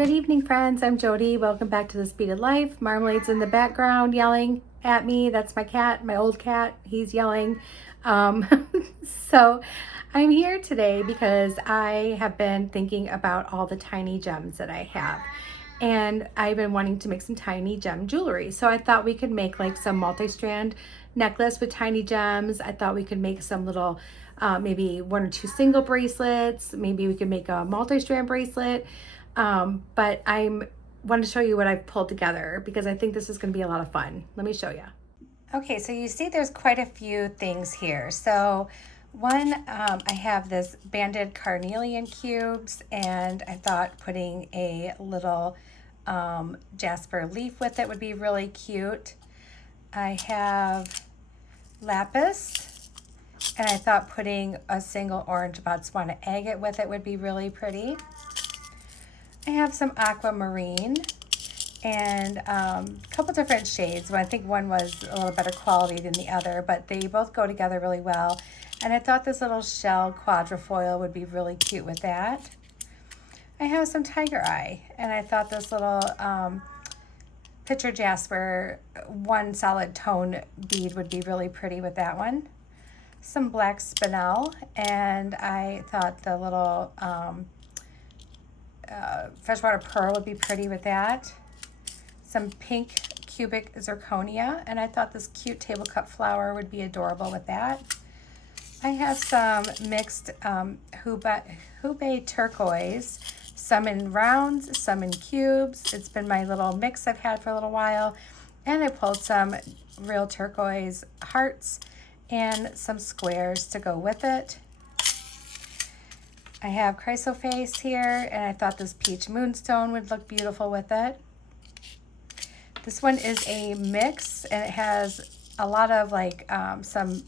Good evening, friends. I'm Jody. Welcome back to This Beaded Life. Marmalade's in the background yelling at me. That's my cat, my old cat. He's yelling. Um, so I'm here today because I have been thinking about all the tiny gems that I have. And I've been wanting to make some tiny gem jewelry. So I thought we could make like some multi-strand necklace with tiny gems. I thought we could make some little, maybe one or two single bracelets. Maybe we could make a multi-strand bracelet. But I'm want to show you what I've pulled together because I think this is going to be a lot of fun. Let me show you. Okay, so you see there's quite a few things here. So one, I have this banded carnelian cubes, and I thought putting a little jasper leaf with it would be really cute. I have lapis, and I thought putting a single orange Botswana agate with it would be really pretty. I have some aquamarine and a couple different shades. I think one was a little better quality than the other, but they both go together really well. And I thought this little shell quadrifoil would be really cute with that. I have some tiger eye, and I thought this little picture jasper one solid tone bead would be really pretty with that one. Some black spinel, and I thought the little freshwater pearl would be pretty with that. Some pink cubic zirconia, and I thought this cute table cut flower would be adorable with that. I have some mixed Hubei turquoise, some in rounds, some in cubes. It's been my little mix I've had for a little while. And I pulled some real turquoise hearts and some squares to go with it. I have chrysoprase here, and I thought this peach moonstone would look beautiful with it. This one is a mix, and it has a lot of like some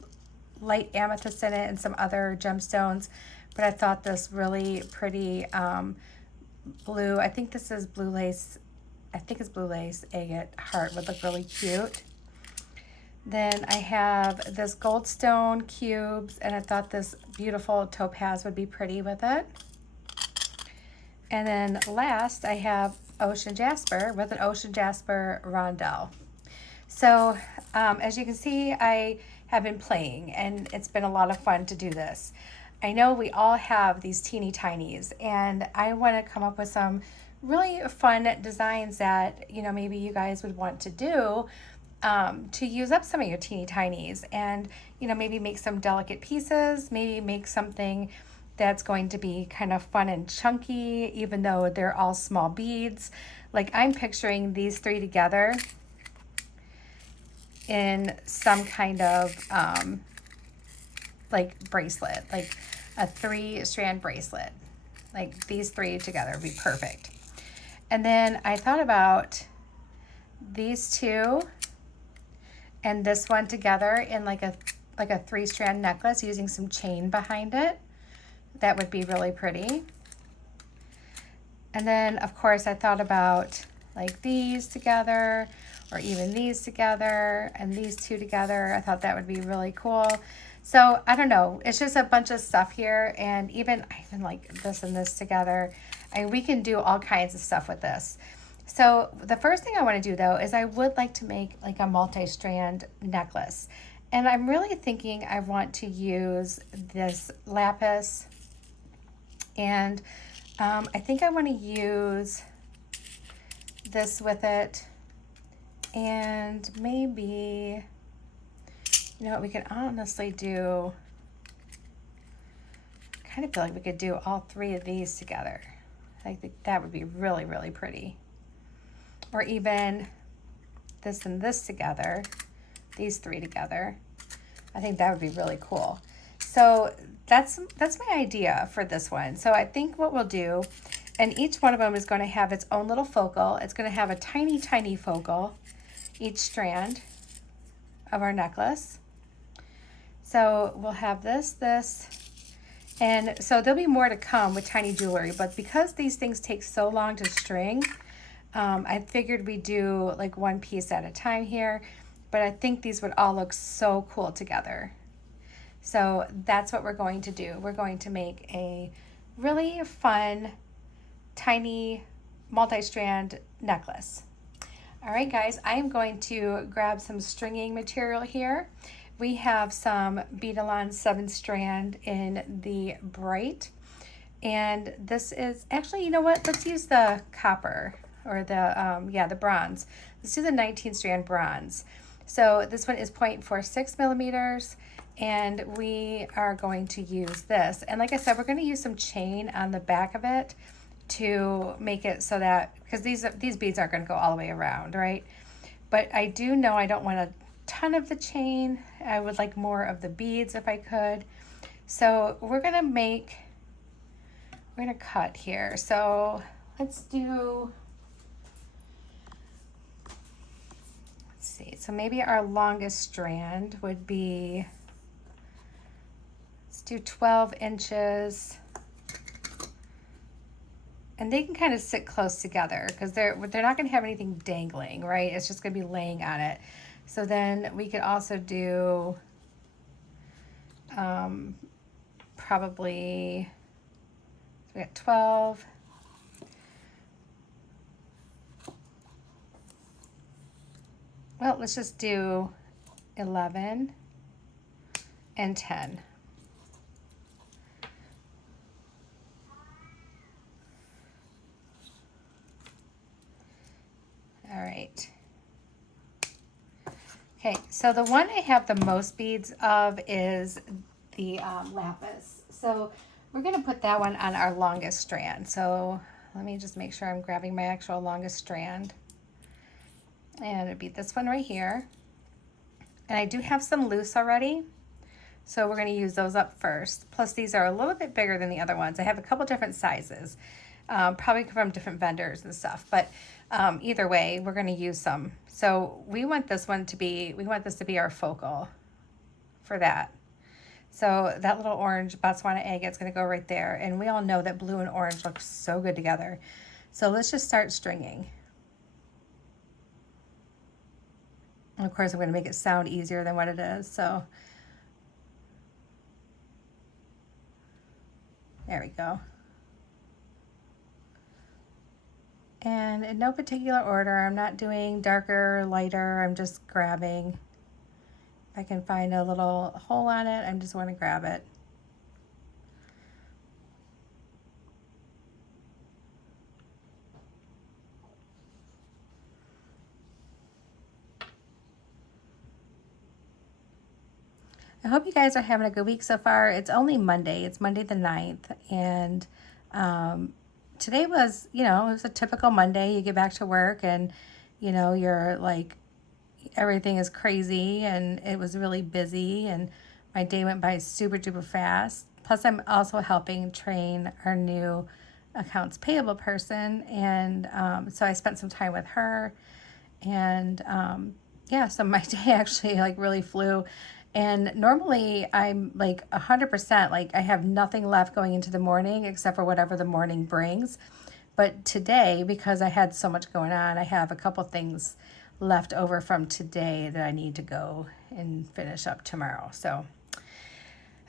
light amethyst in it and some other gemstones, but I thought this really pretty blue, I think this is blue lace, I think it's blue lace agate heart would look really cute. Then I have this goldstone cubes, and I thought this beautiful topaz would be pretty with it. And then last, I have ocean jasper with an ocean jasper rondelle. So as you can see, I have been playing, and it's been a lot of fun to do this. I know we all have these teeny tinies, and I want to come up with some really fun designs that, you know, maybe you guys would want to do to use up some of your teeny tinies, and, you know, maybe make some delicate pieces, maybe make something that's going to be kind of fun and chunky, even though they're all small beads. Like I'm picturing these three together in some kind of like bracelet, like a 3-strand bracelet. Like these three together would be perfect. And then I thought about these two and this one together in like a 3-strand necklace using some chain behind it. That would be really pretty. And then of course I thought about like these together, or even these together and these two together. I thought that would be really cool. So I don't know, it's just a bunch of stuff here, and even like this and this together. We can do all kinds of stuff with this. So the first thing I want to do though is I would like to make like a multi-strand necklace. And I'm really thinking I want to use this lapis, and I think I want to use this with it, and maybe, you know what, we could honestly do, kind of feel like we could do all three of these together. I think that would be really, really pretty. Or even this and this together, these three together. I think that would be really cool. So that's my idea for this one. So I think what we'll do, and each one of them is going to have its own little focal. It's going to have a tiny, tiny focal, each strand of our necklace. So we'll have this, and so there'll be more to come with tiny jewelry, but because these things take so long to string, I figured we'd do like one piece at a time here, but I think these would all look so cool together. So that's what we're going to do. We're going to make a really fun, tiny multi-strand necklace. All right, guys, I am going to grab some stringing material here. We have some Beadalon 7-strand in the bright, and this is actually, you know what? Let's use the copper, or the bronze. Let's do the 19-strand bronze. So this one is 0.46 millimeters, and we are going to use this. And like I said, we're going to use some chain on the back of it to make it so that, because these beads aren't going to go all the way around, right? But I do know I don't want a ton of the chain. I would like more of the beads if I could. So we're going to cut here. So let's see. So maybe our longest strand would be, let's do 12 inches. And they can kind of sit close together because they're not going to have anything dangling, right? It's just going to be laying on it. So then we could also do probably, so we got 12. Well, let's just do 11 and 10. All right. Okay, so the one I have the most beads of is the lapis. So we're going to put that one on our longest strand. So let me just make sure I'm grabbing my actual longest strand. And it'd be this one right here. And I do have some loose already, so we're going to use those up first. Plus these are a little bit bigger than the other ones. I have a couple different sizes, probably from different vendors and stuff, but either way, we're going to use some. So we want this to be our focal for that. So that little orange Botswana agate is going to go right there. And we all know that blue and orange look so good together. So let's just start stringing. And of course, I'm going to make it sound easier than what it is. So there we go. And in no particular order, I'm not doing darker or lighter. I'm just grabbing. If I can find a little hole on it, I just want to grab it. I hope you guys are having a good week so far. It's only Monday. It's Monday the 9th. And today was, it was a typical Monday. You get back to work and, you're like, everything is crazy and it was really busy and my day went by super duper fast. Plus I'm also helping train our new accounts payable person. And so I spent some time with her. And yeah, so my day actually like really flew. And normally I'm like 100%, like I have nothing left going into the morning except for whatever the morning brings. But today, because I had so much going on, I have a couple things left over from today that I need to go and finish up tomorrow. So,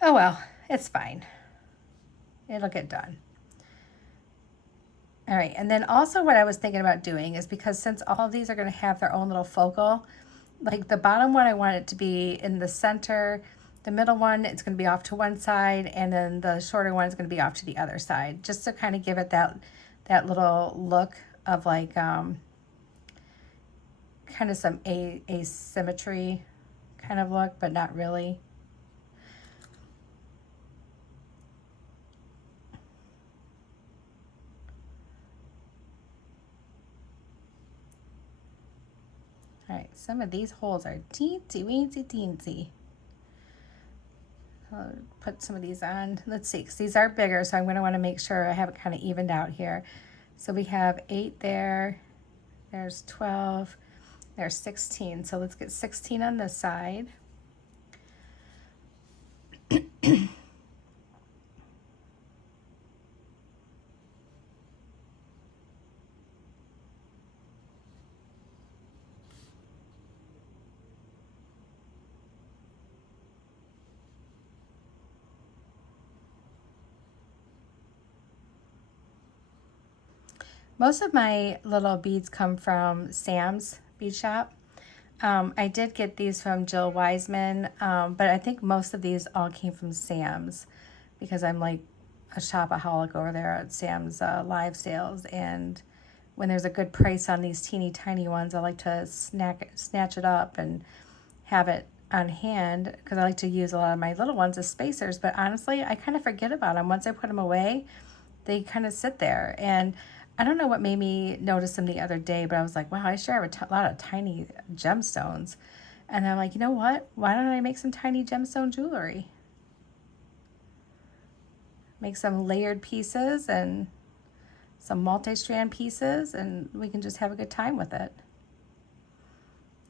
oh well, it's fine. It'll get done. All right, and then also what I was thinking about doing is, because since all of these are going to have their own little focal, like the bottom one, I want it to be in the center. The middle one, it's going to be off to one side, and then the shorter one is going to be off to the other side, just to kind of give it that little look of like kind of some asymmetry kind of look, but not really. All right, some of these holes are teensy weensy teensy. I'll put some of these on. Let's see, because these are bigger, so I'm going to want to make sure I have it kind of evened out here. So we have 8 there. There's 12. There's 16. So let's get 16 on this side. Most of my little beads come from Sam's Bead Shop. I did get these from Jill Wiseman, but I think most of these all came from Sam's because I'm like a shopaholic over there at Sam's live sales. And when there's a good price on these teeny tiny ones, I like to snatch it up and have it on hand because I like to use a lot of my little ones as spacers. But honestly, I kind of forget about them. Once I put them away, they kind of sit there. And I don't know what made me notice them the other day, but I was like, wow, I sure have a lot of tiny gemstones. And I'm like, you know what? Why don't I make some tiny gemstone jewelry? Make some layered pieces and some multi-strand pieces, and we can just have a good time with it.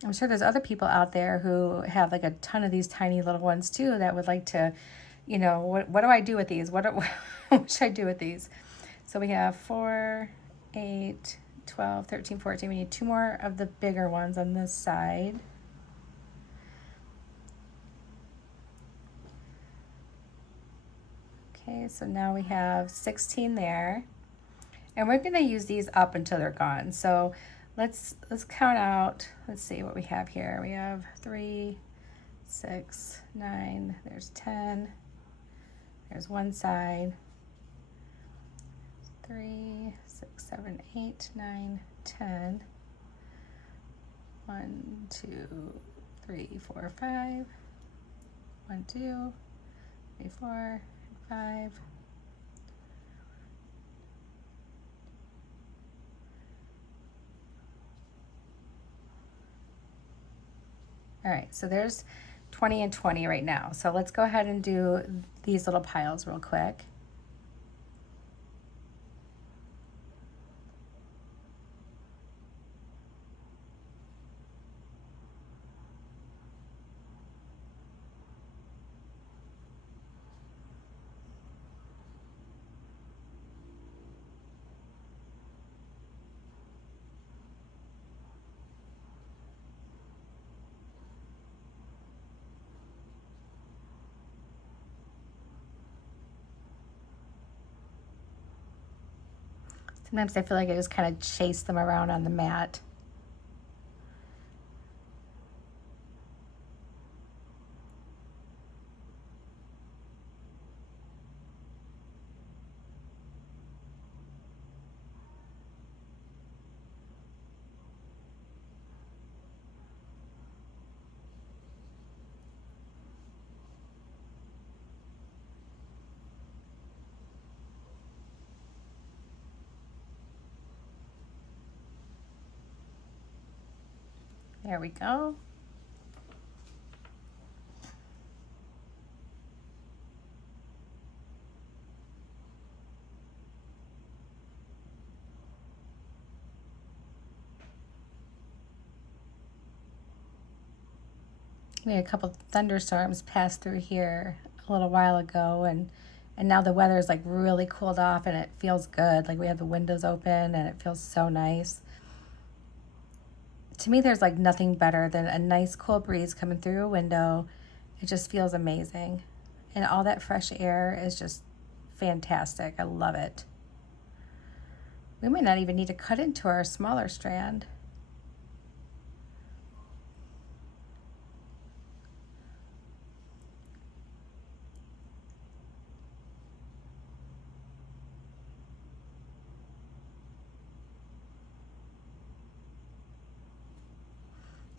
I'm sure there's other people out there who have like a ton of these tiny little ones too that would like to, you know, what do I do with these? What should I do with these? So we have 4, 8, 12, 13, 14. We need 2 more of the bigger ones on this side. Okay, so now we have 16 there. And we're going to use these up until they're gone. So let's count out. Let's see what we have here. We have 3, 6, 9. There's 10. There's one side. 3, 6, 7, 8, 9, 10. 1, 2, 3, 4, 5. 1, 2, 3, 4, 5. All right, so there's 20 and 20 right now. So let's go ahead and do these little piles real quick. Sometimes I feel like I just kind of chase them around on the mat. There we go. We had a couple thunderstorms pass through here a little while ago, and now the weather is like really cooled off and it feels good. Like we have the windows open and it feels so nice. To me, there's like nothing better than a nice cool breeze coming through a window. It just feels amazing. And all that fresh air is just fantastic. I love it. We might not even need to cut into our smaller strand.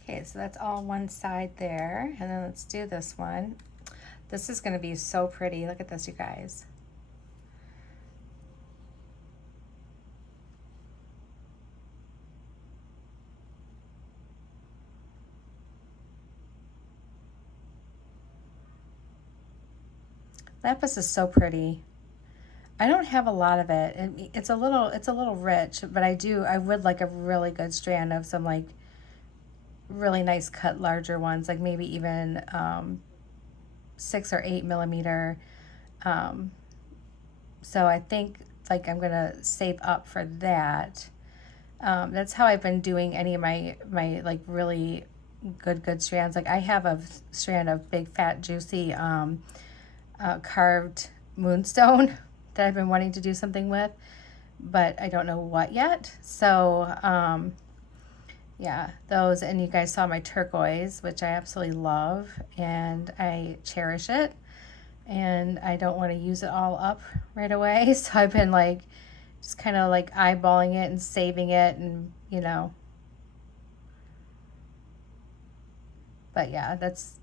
Okay, so that's all one side there. And then let's do this one. This is going to be so pretty. Look at this, you guys. Lapis is so pretty. I don't have a lot of it, and it's a little rich, but I would like a really good strand of some like really nice cut larger ones, like maybe even 6 or 8 millimeter. So I think like I'm gonna save up for that. That's how I've been doing any of my like really good strands. Like I have a strand of big fat juicy carved moonstone that I've been wanting to do something with. but I don't know what yet. So yeah, those, and you guys saw my turquoise, which I absolutely love and I cherish it, and I don't want to use it all up right away. So I've been like just kind of like eyeballing it and saving it, and you know, but yeah, that's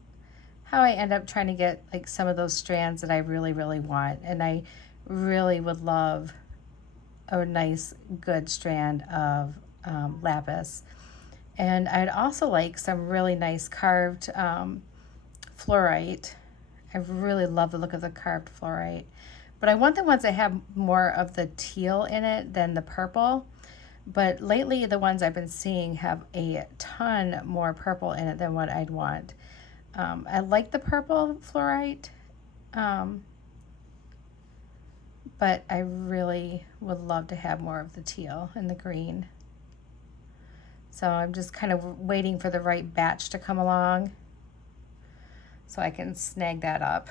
how I end up trying to get like some of those strands that I really, really want. And I really would love a nice, good strand of lapis. And I'd also like some really nice carved fluorite. I really love the look of the carved fluorite. But I want the ones that have more of the teal in it than the purple. But lately, the ones I've been seeing have a ton more purple in it than what I'd want. I like the purple fluorite, but I really would love to have more of the teal and the green. So I'm just kind of waiting for the right batch to come along so I can snag that up.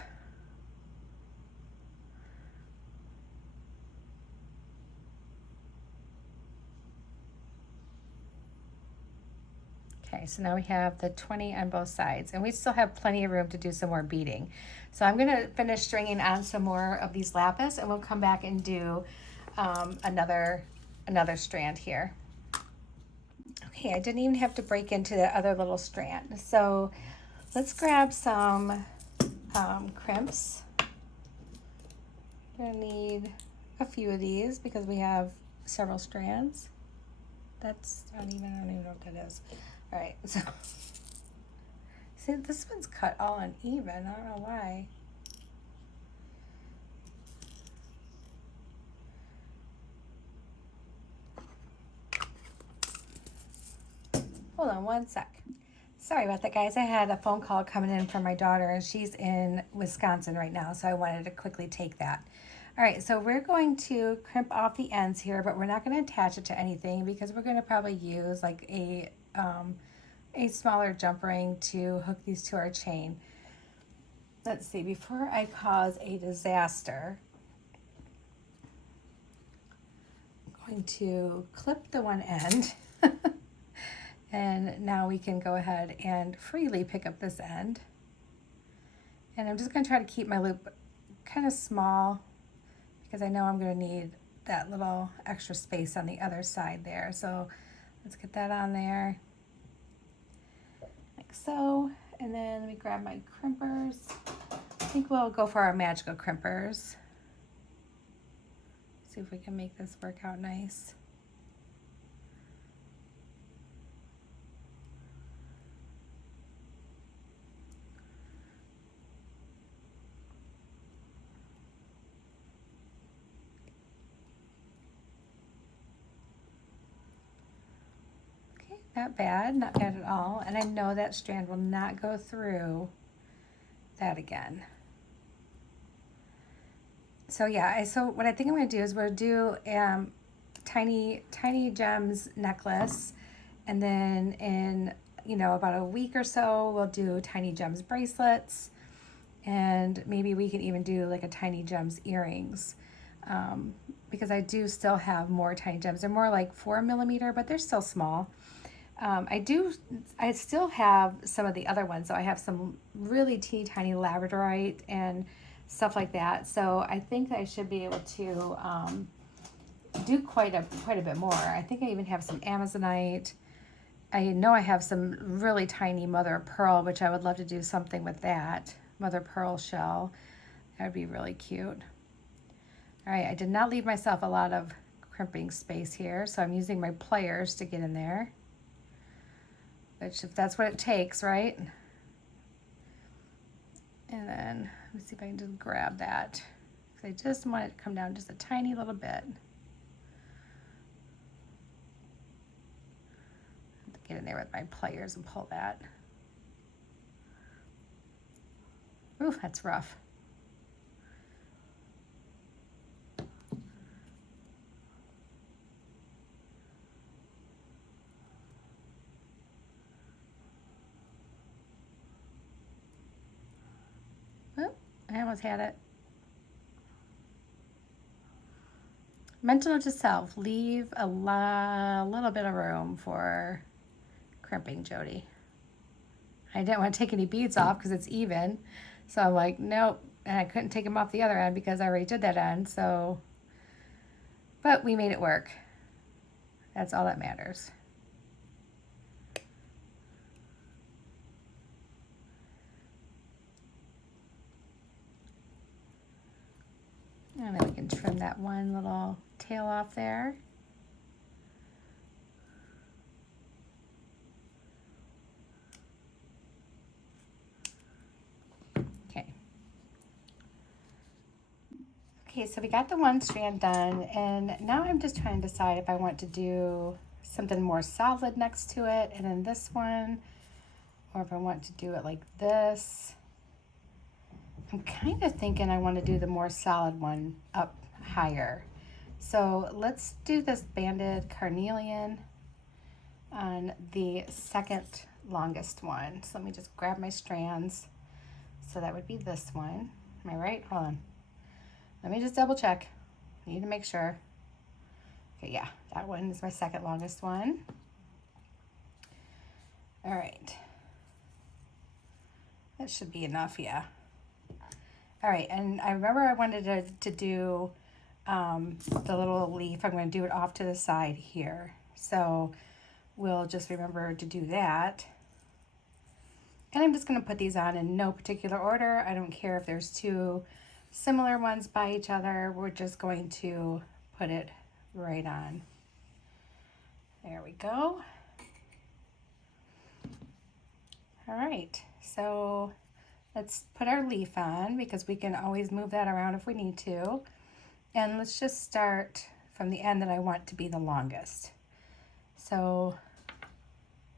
Okay, so now we have the 20 on both sides, and we still have plenty of room to do some more beading. So I'm gonna finish stringing on some more of these lapis, and we'll come back and do another strand here. Okay, I didn't even have to break into the other little strand. So let's grab some crimps. We're gonna need a few of these because we have several strands. That's I don't even know what that is. All right, so see, this one's cut all uneven. I don't know why. Hold on one sec. Sorry about that, guys. I had a phone call coming in from my daughter, and she's in Wisconsin right now, so I wanted to quickly take that. All right, so we're going to crimp off the ends here, but we're not going to attach it to anything because we're going to probably use like a smaller jump ring to hook these to our chain. Let's see, before I cause a disaster, I'm going to clip the one end. And now we can go ahead and freely pick up this end. And I'm just going to try to keep my loop kind of small because I know I'm going to need that little extra space on the other side there. So let's get that on there like so. And then let me grab my crimpers. I think we'll go for our magical crimpers. See if we can make this work out nice. Not bad, not bad at all. And I know that strand will not go through that again. So yeah, so what I think I'm gonna do is we'll do tiny gems necklace, and then in about a week or so we'll do tiny gems bracelets, and maybe we can even do like a tiny gems earrings, because I do still have more tiny gems. They're more like 4mm, but they're still small. I still have some of the other ones. So I have some really teeny tiny labradorite and stuff like that. So I think that I should be able to do quite a bit more. I think I even have some amazonite. I know I have some really tiny mother of pearl, which I would love to do something with that. Mother of pearl shell. That would be really cute. All right, I did not leave myself a lot of crimping space here, so I'm using my pliers to get in there. Which, if that's what it takes, right? And then, let me see if I can just grab that. Because I just want it to come down just a tiny little bit. Get in there with my pliers and pull that. Ooh, that's rough. I almost had it. mental note to self, leave a little bit of room for crimping, Jody. I didn't want to take any beads off because it's even. So I'm like, nope. And I couldn't take them off the other end because I already did that end. So, but we made it work. That's all that matters. And then we can trim that one little tail off there. Okay. Okay, so we got the one strand done, and now I'm just trying to decide if I want to do something more solid next to it, and then this one, or if I want to do it like this. I'm kind of thinking I want to do the more solid one up higher. So let's do this banded carnelian on the second longest one. So let me just grab my strands. So that would be this one. Am I right? Hold on. Let me just double check. I need to make sure. Okay, yeah, that one is my second longest one. All right. That should be enough, yeah. All right, and I remember I wanted to do the little leaf. I'm going to do it off to the side here. So we'll just remember to do that. And I'm just going to put these on in no particular order. I don't care if there's two similar ones by each other. We're just going to put it right on. There we go. All right, so let's put our leaf on because we can always move that around if we need to. And let's just start from the end that I want to be the longest. So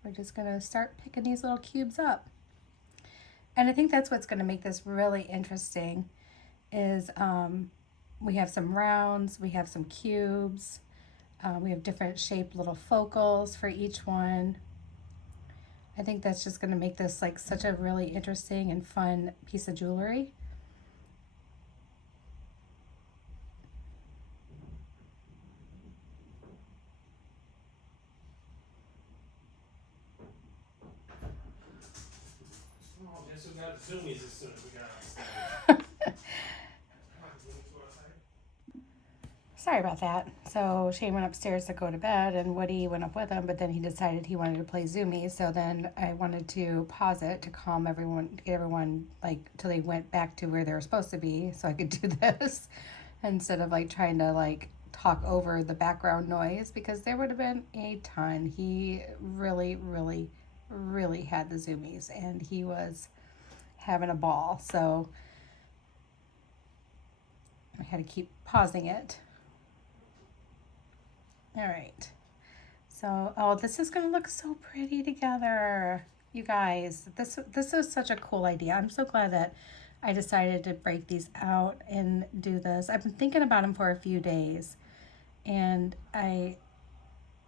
we're just gonna start picking these little cubes up. And I think that's what's gonna make this really interesting is we have some rounds, we have some cubes, we have different shaped little focals for each one. I think that's just gonna make this like such a really interesting and fun piece of jewelry. Zoomies as soon as we got on stage. Sorry about that. So Shane went upstairs to go to bed and Woody went up with him, but then he decided he wanted to play Zoomies. So then I wanted to pause it to calm everyone, get everyone like till they went back to where they were supposed to be so I could do this instead of like trying to like talk over the background noise because there would have been a ton. He really, really, really had the Zoomies and he was having a ball. So I had to keep pausing it. All right, so, oh, this is gonna look so pretty together. You guys, this is such a cool idea. I'm so glad that I decided to break these out and do this. I've been thinking about them for a few days and I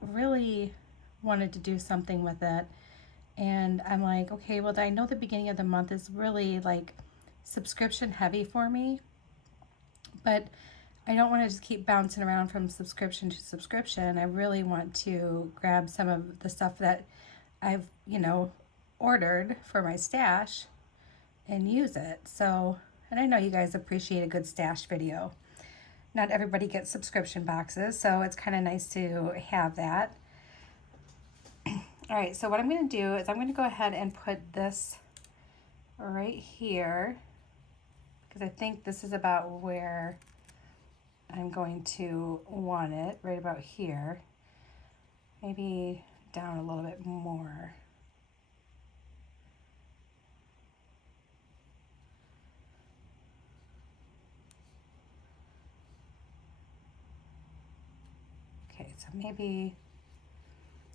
really wanted to do something with it. And I'm like, okay, well, I know the beginning of the month is really like subscription heavy for me, but I don't want to just keep bouncing around from subscription to subscription. I really want to grab some of the stuff that I've, ordered for my stash and use it. So, and I know you guys appreciate a good stash video. Not everybody gets subscription boxes, so it's kind of nice to have that. All right, so what I'm going to do is I'm going to go ahead and put this right here because I think this is about where I'm going to want it, right about here. Maybe down a little bit more. Okay, so maybe,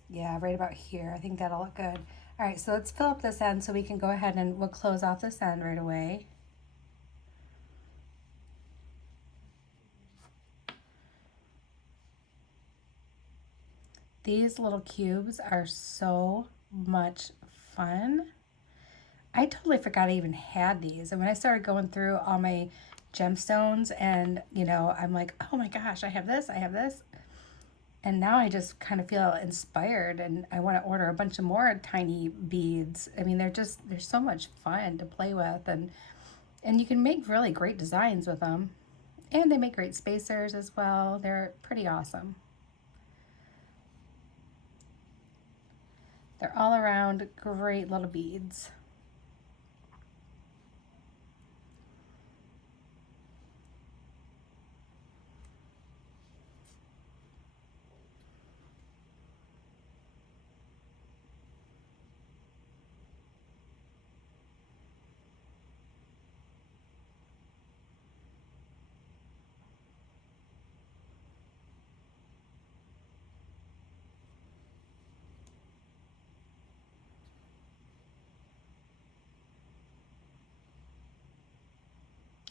yeah, right about here. I think that'll look good. All right, so let's fill up this end so we can go ahead and we'll close off this end right away. These little cubes are so much fun. I totally forgot I even had these. And when I started going through all my gemstones, and you know, I'm like, oh my gosh, I have this, and now I just kind of feel inspired, and I want to order a bunch of more tiny beads. I mean, they're so much fun to play with, and you can make really great designs with them, and they make great spacers as well. They're pretty awesome. They're all around great little beads.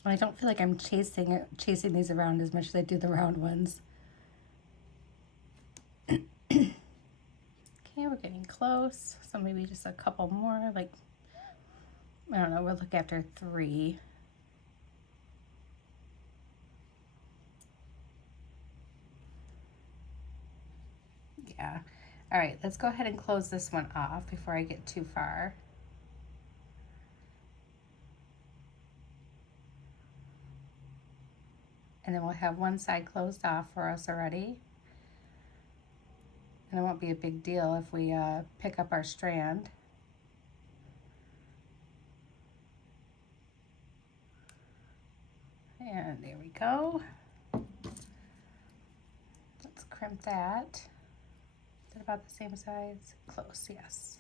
I don't feel like I'm chasing these around as much as I do the round ones. Okay, we're getting close. So maybe just a couple more, like, I don't know, we'll look after 3. Yeah. All right, let's go ahead and close this one off before I get too far. And then we'll have one side closed off for us already. And it won't be a big deal if we pick up our strand. And there we go. Let's crimp that. Is it about the same size? Close, yes.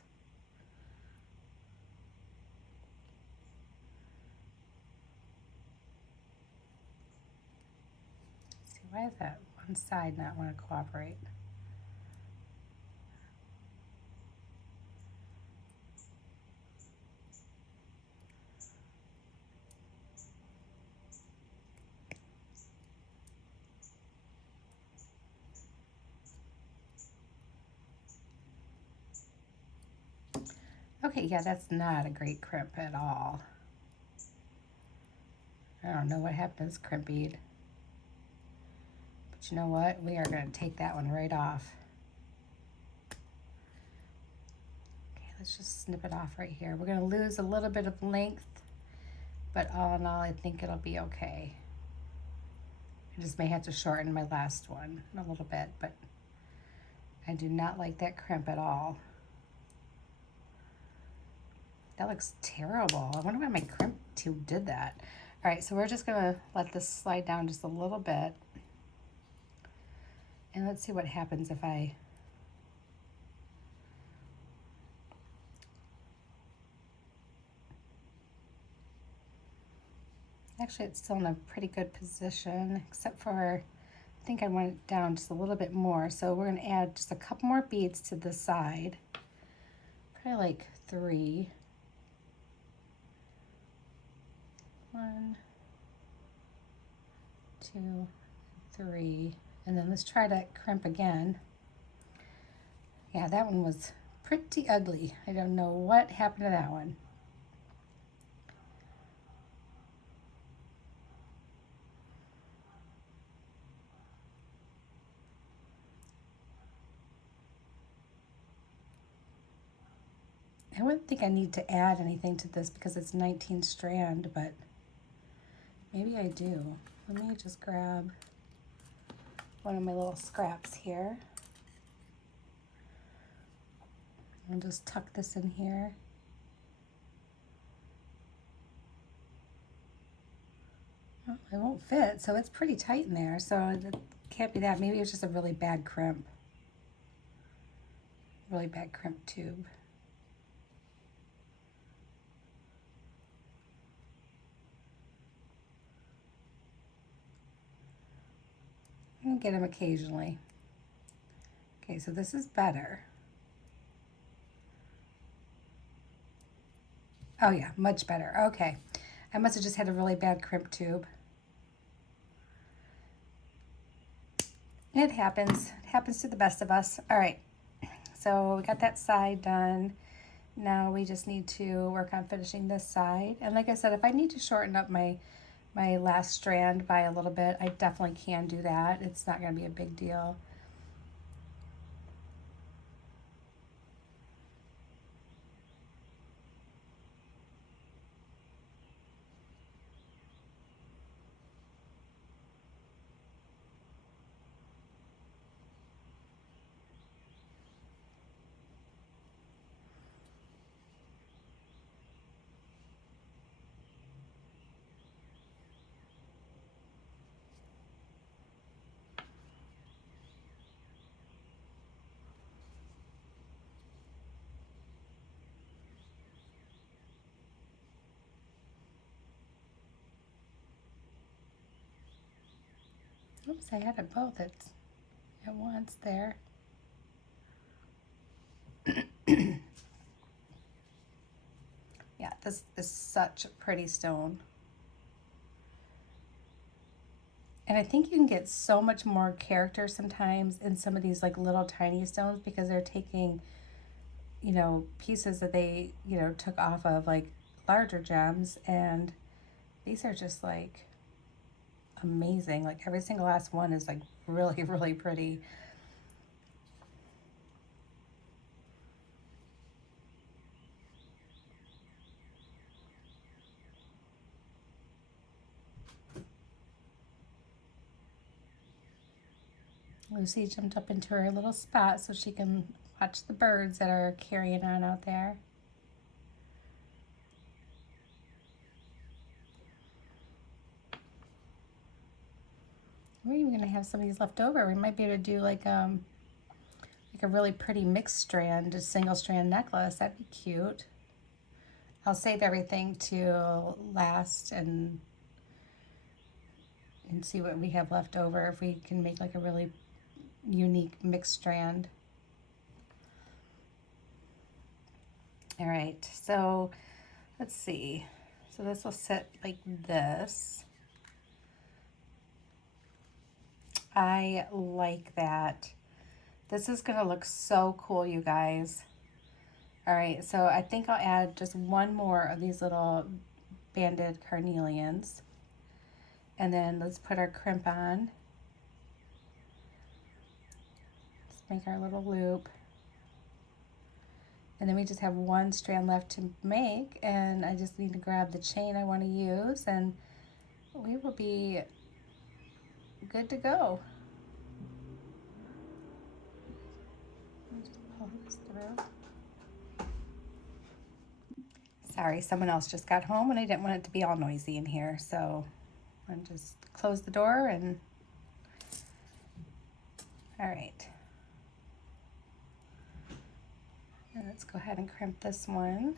Let's see, why is that one side not want to cooperate? Okay, yeah, that's not a great crimp at all. I don't know what happened to this crimp bead. But you know what? We are going to take that one right off. Okay, let's just snip it off right here. We're going to lose a little bit of length, but all in all, I think it'll be okay. I just may have to shorten my last one a little bit, but I do not like that crimp at all. That looks terrible. I wonder why my crimp tube did that. All right, so we're just gonna let this slide down just a little bit. And let's see what happens if I actually, it's still in a pretty good position, except for I think I want it down just a little bit more. So we're gonna add just a couple more beads to the side. Probably like 3. 1, 2, 3, and then let's try to crimp again. Yeah, that one was pretty ugly. I don't know what happened to that one. I wouldn't think I need to add anything to this because it's 19 strand, but maybe I do. Let me just grab one of my little scraps here. I'll just tuck this in here. Oh, it won't fit, so it's pretty tight in there, so it can't be that. Maybe it's just a really bad crimp. Really bad crimp tube. I get them occasionally. Okay, so this is better. Oh yeah, much better. Okay, I must have just had a really bad crimp tube. It happens. It happens to the best of us. All right, so we got that side done. Now we just need to work on finishing this side. And like I said, if I need to shorten up my my last strand by a little bit, I definitely can do that. It's not going to be a big deal. Oops, I had it both at once there. Yeah, this is such a pretty stone. And I think you can get so much more character sometimes in some of these like little tiny stones because they're taking, you know, pieces that they, you know, took off of like larger gems, and these are just like amazing. Like every single last one is like really, really pretty. Lucy jumped up into her little spot so she can watch the birds that are carrying on out there. We're even gonna have some of these left over. We might be able to do like a really pretty mixed strand, a single strand necklace. That'd be cute. I'll save everything to last and see what we have left over if we can make like a really unique mixed strand. All right, so let's see. So this will sit like this. I like that. This is gonna look so cool, you guys. All right, so I think I'll add just one more of these little banded carnelians. And then let's put our crimp on. Let's make our little loop. And then we just have one strand left to make, and I just need to grab the chain I want to use, and we will be good to go. Let me just pull this through. Sorry, someone else just got home and I didn't want it to be all noisy in here, so I'll just close the door and all right. And let's go ahead and crimp this one.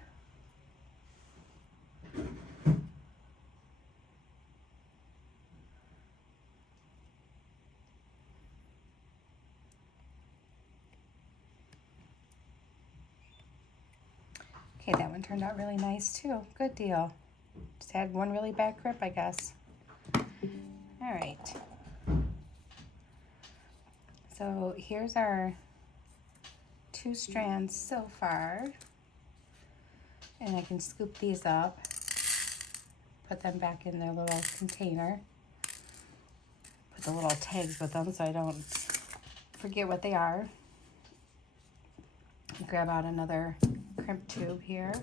Okay, that one turned out really nice too. Good deal. Just had one really bad crimp, I guess. All right. So here's our 2 strands so far. And I can scoop these up, put them back in their little container. Put the little tags with them so I don't forget what they are. Grab out another crimp tube here.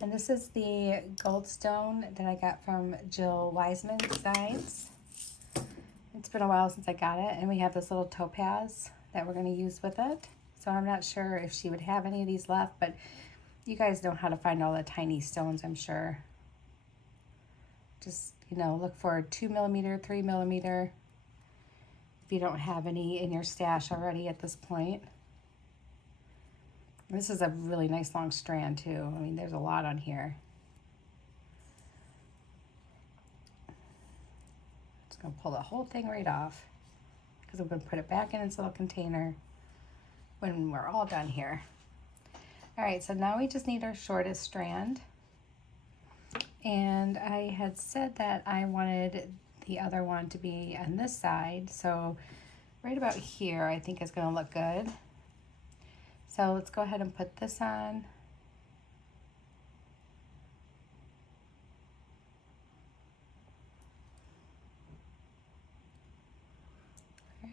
And this is the gold stone that I got from Jill Wiseman Designs. It's been a while since I got it, and we have this little topaz that we're going to use with it. So I'm not sure if she would have any of these left, but you guys know how to find all the tiny stones, I'm sure. Just, you know, look for 2mm, 3mm, if you don't have any in your stash already at this point. This is a really nice long strand too. I mean, there's a lot on here. Just gonna pull the whole thing right off because I'm gonna put it back in its little container when we're all done here. All right, so now we just need our shortest strand. And I had said that I wanted the other one to be on this side, so right about here I think is gonna look good. So let's go ahead and put this on.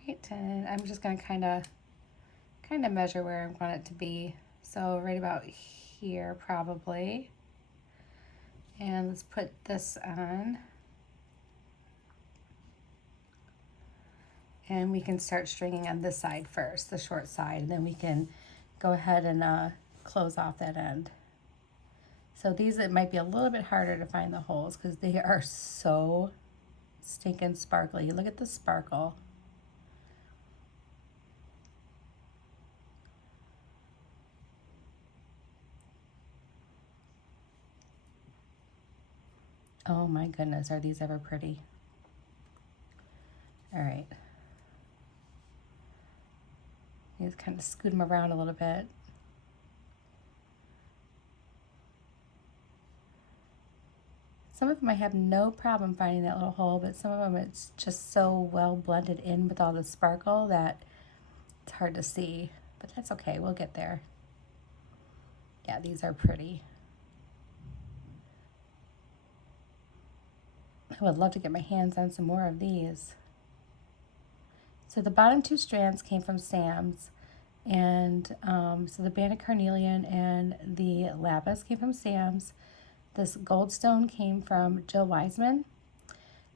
right, and I'm just going to kind of measure where I want it to be. So right about here probably. And let's put this on. And we can start stringing on this side first, the short side, and then we can go ahead and close off that end. So these, it might be a little bit harder to find the holes because they are so stinking sparkly. Look at the sparkle. Oh my goodness, are these ever pretty? All right. Just kind of scoot them around a little bit. Some of them I have no problem finding that little hole, but some of them it's just so well blended in with all the sparkle that it's hard to see. But that's okay, we'll get there. Yeah, these are pretty. I would love to get my hands on some more of these. So the bottom two strands came from Sam's, and so the banded carnelian and the lapis came from Sam's. This goldstone came from Jill Wiseman,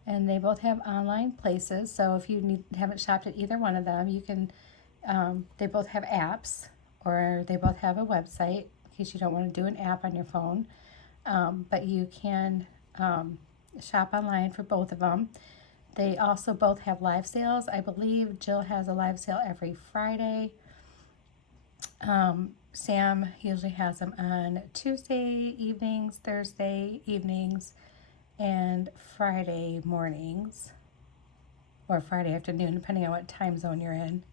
and they both have online places. So if you haven't shopped at either one of them, you can. They both have apps, or they both have a website in case you don't want to do an app on your phone. But you can shop online for both of them. They also both have live sales. I believe Jill has a live sale every Friday. Sam usually has them on Tuesday evenings, Thursday evenings, and Friday mornings, or Friday afternoon, depending on what time zone you're in.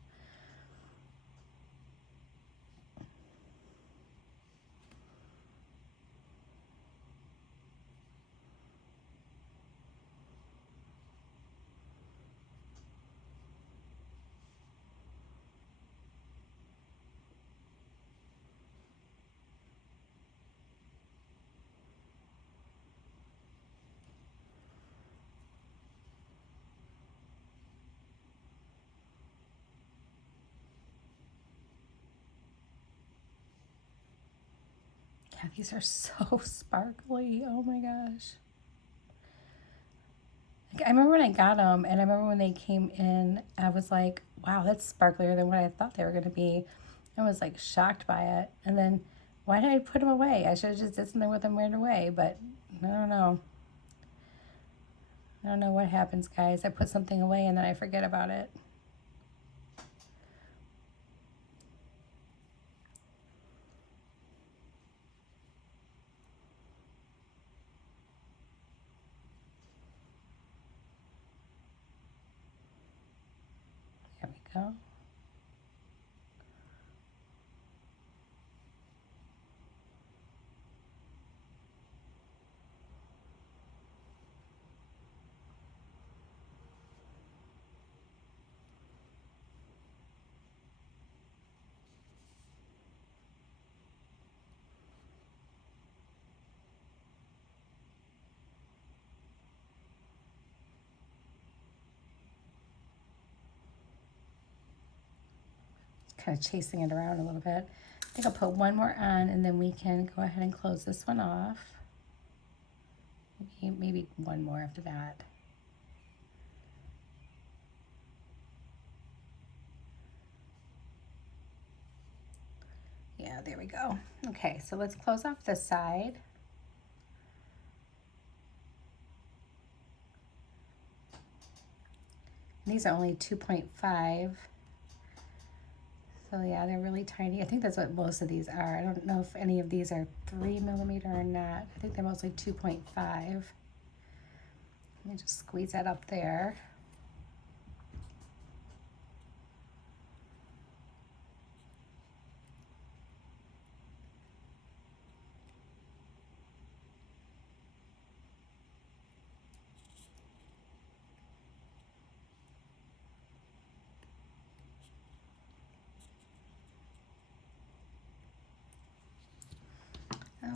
Yeah, these are so sparkly. Oh my gosh. I remember when I got them, and I remember when they came in, I was like, wow, that's sparklier than what I thought they were going to be. I was like shocked by it. And then, why did I put them away? I should have just did something with them right away, but I don't know. I don't know what happens, guys. I put something away and then I forget about it. There we go. Kind of chasing it around a little bit. I think I'll put one more on and then we can go ahead and close this one off. Maybe one more after that. Yeah, there we go. Okay, so let's close off this side. These are only 2.5. So yeah, they're really tiny. I think that's what most of these are. I don't know if any of these are 3 millimeter or not. I think they're mostly 2.5. Let me just squeeze that up there.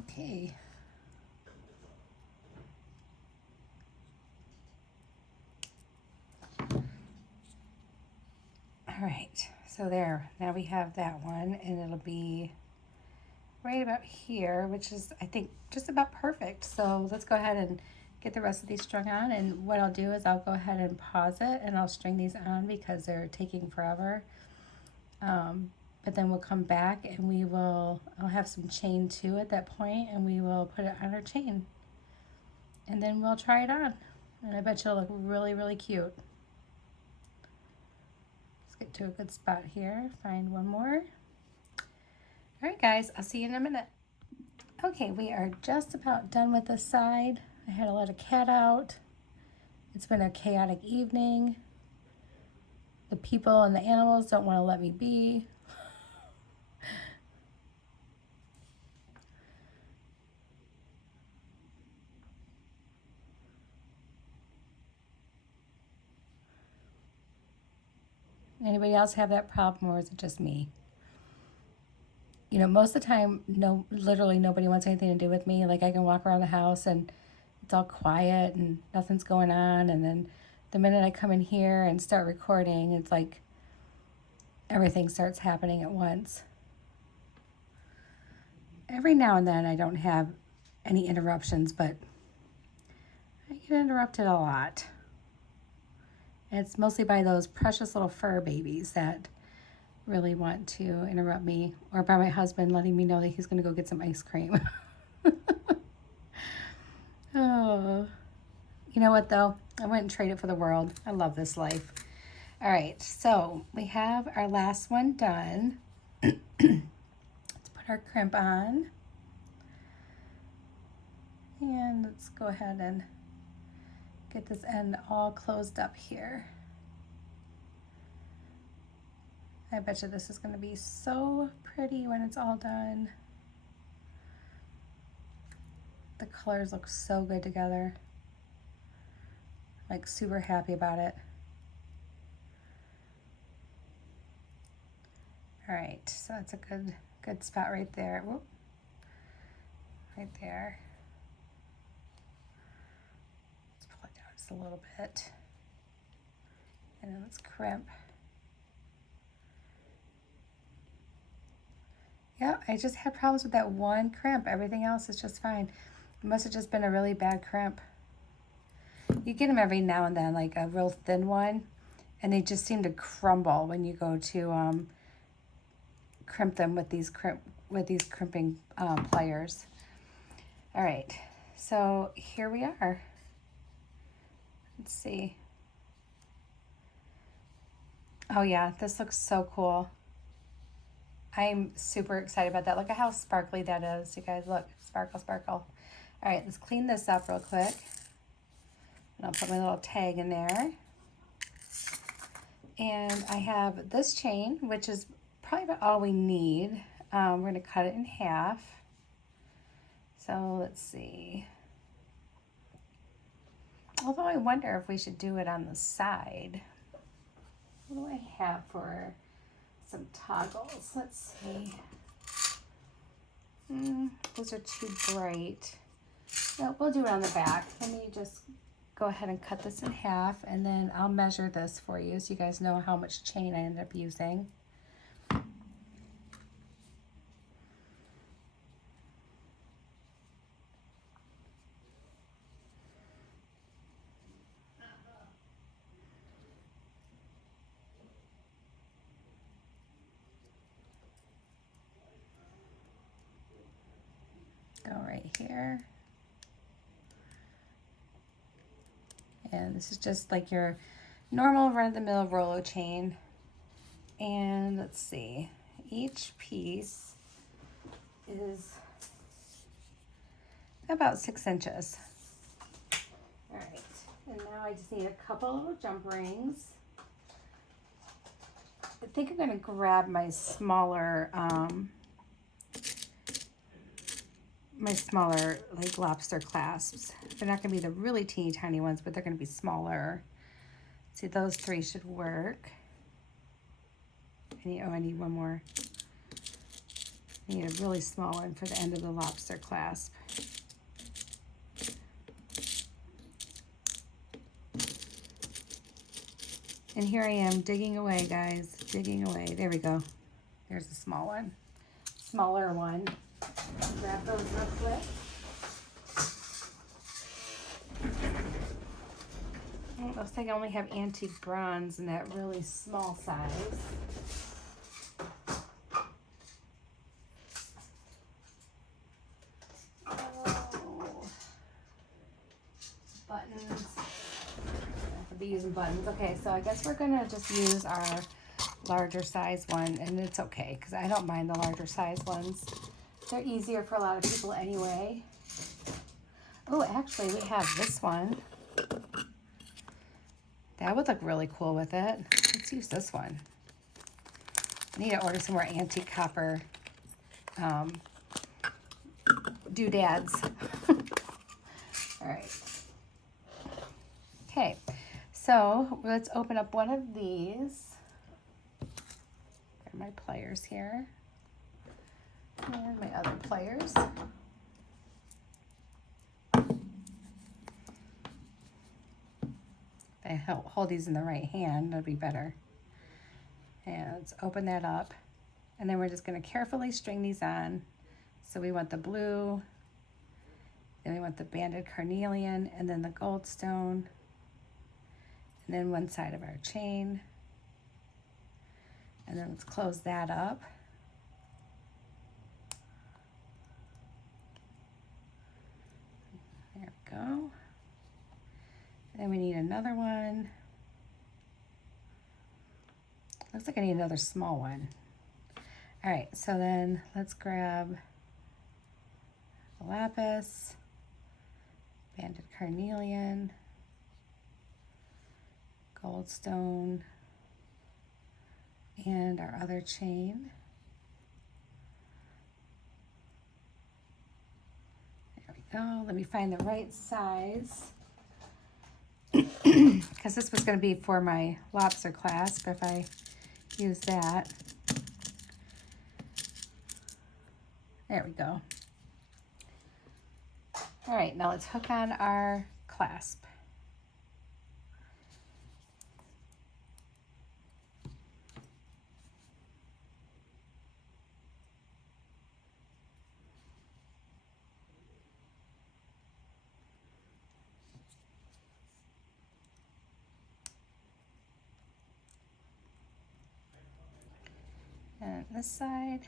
Okay. right, so there, now we have that one, and it'll be right about here, which is, I think, just about perfect. So let's go ahead and get the rest of these strung on, and what I'll do is I'll go ahead and pause it, and I'll string these on because they're taking forever. But then we'll come back and I'll have some chain too at that point, and we will put it on our chain. And then we'll try it on. And I bet you it'll look really, really cute. Let's get to a good spot here. Find one more. All right, guys, I'll see you in a minute. Okay, we are just about done with this side. I had to let a cat out. It's been a chaotic evening. The people and the animals don't want to let me be. Anybody else have that problem, or is it just me? You know, most of the time, no, literally nobody wants anything to do with me. Like, I can walk around the house and it's all quiet and nothing's going on. And then the minute I come in here and start recording, it's like everything starts happening at once. Every now and then I don't have any interruptions, but I get interrupted a lot. It's mostly by those precious little fur babies that really want to interrupt me, or by my husband letting me know that he's going to go get some ice cream. Oh, you know what though? I wouldn't trade it for the world. I love this life. All right, so we have our last one done. Let's put our crimp on. And let's go ahead and get this end all closed up here. I bet you this is going to be so pretty when it's all done. The colors look so good together. Like, super happy about it. All right, so that's a good spot right there. Whoop. Right there. Let's pull it down just a little bit. And then let's crimp. Yeah, I just had problems with that one crimp. Everything else is just fine. It must have just been a really bad crimp. You get them every now and then, like a real thin one, and they just seem to crumble when you go to crimp them with these crimping pliers. All right, so here we are. Let's see. Oh yeah, this looks so cool. I'm super excited about that. Look at how sparkly that is. You guys, look, sparkle, sparkle. All right, let's clean this up real quick. And I'll put my little tag in there. And I have this chain, which is probably about all we need. We're going to cut it in half. So let's see. Although I wonder if we should do it on the side. What do I have for some toggles? Let's see. Those are too bright. No, we'll do it on the back. Let me just go ahead and cut this in half, and then I'll measure this for you so you guys know how much chain I ended up using. Go right here. And this is just like your normal run-of-the-mill Rolo chain. And let's see, each piece is about 6 inches. All right, and now I just need a couple little jump rings. I think I'm gonna grab my smaller like lobster clasps. They're not gonna be the really teeny tiny ones, but they're gonna be smaller. See, those 3 should work. I need one more. I need a really small one for the end of the lobster clasp. And here I am digging away, guys. digging away. There we go. There's a small one. Smaller one. Grab those real quick. It looks like I only have antique bronze in that really small size. Oh. Buttons. I'll be using buttons. Okay, so I guess we're gonna just use our larger size one, and it's okay because I don't mind the larger size ones. They're easier for a lot of people anyway. Oh, actually, we have this one. That would look really cool with it. Let's use this one. I need to order some more antique copper doodads. All right. Okay, so let's open up one of these. Grab my pliers here. And my other pliers. If I hold these in the right hand, that'd be better. And let's open that up. And then we're just going to carefully string these on. So we want the blue, then we want the banded carnelian, and then the goldstone, and then one side of our chain. And then let's close that up. There we go. Then we need another one. Looks like I need another small one. All right, so then let's grab the lapis, banded carnelian, goldstone, and our other chain. There we go. Let me find the right size. Because this was going to be for my lobster clasp if I use that. There we go. All right, now let's hook on our clasp. And this side.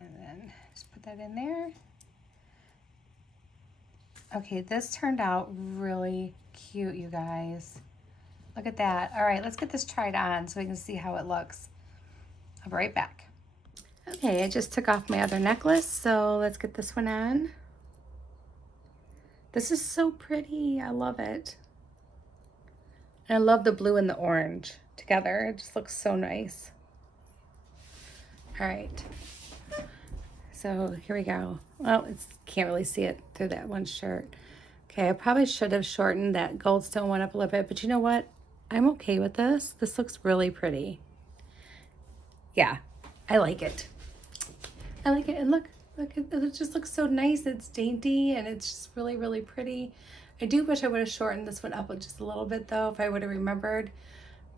And then just put that in there. Okay, this turned out really cute, you guys. Look at that. All right, let's get this tried on so we can see how it looks. I'll be right back. Okay, I just took off my other necklace, so let's get this one on. This is so pretty. I love it. And I love the blue and the orange together. It just looks so nice. All right. So here we go. Well, can't really see it through that one shirt. Okay, I probably should have shortened that goldstone one up a little bit, but you know what? I'm okay with this. This looks really pretty. Yeah, I like it. I like it. And look, it just looks so nice. It's dainty and it's just really, really pretty. I do wish I would have shortened this one up just a little bit though, if I would have remembered.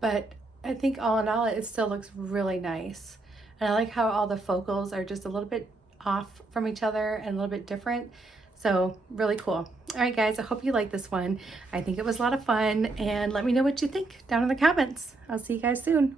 But I think all in all, it still looks really nice. And I like how all the focals are just a little bit off from each other and a little bit different. So really cool. All right, guys, I hope you like this one. I think it was a lot of fun, and let me know what you think down in the comments. I'll see you guys soon.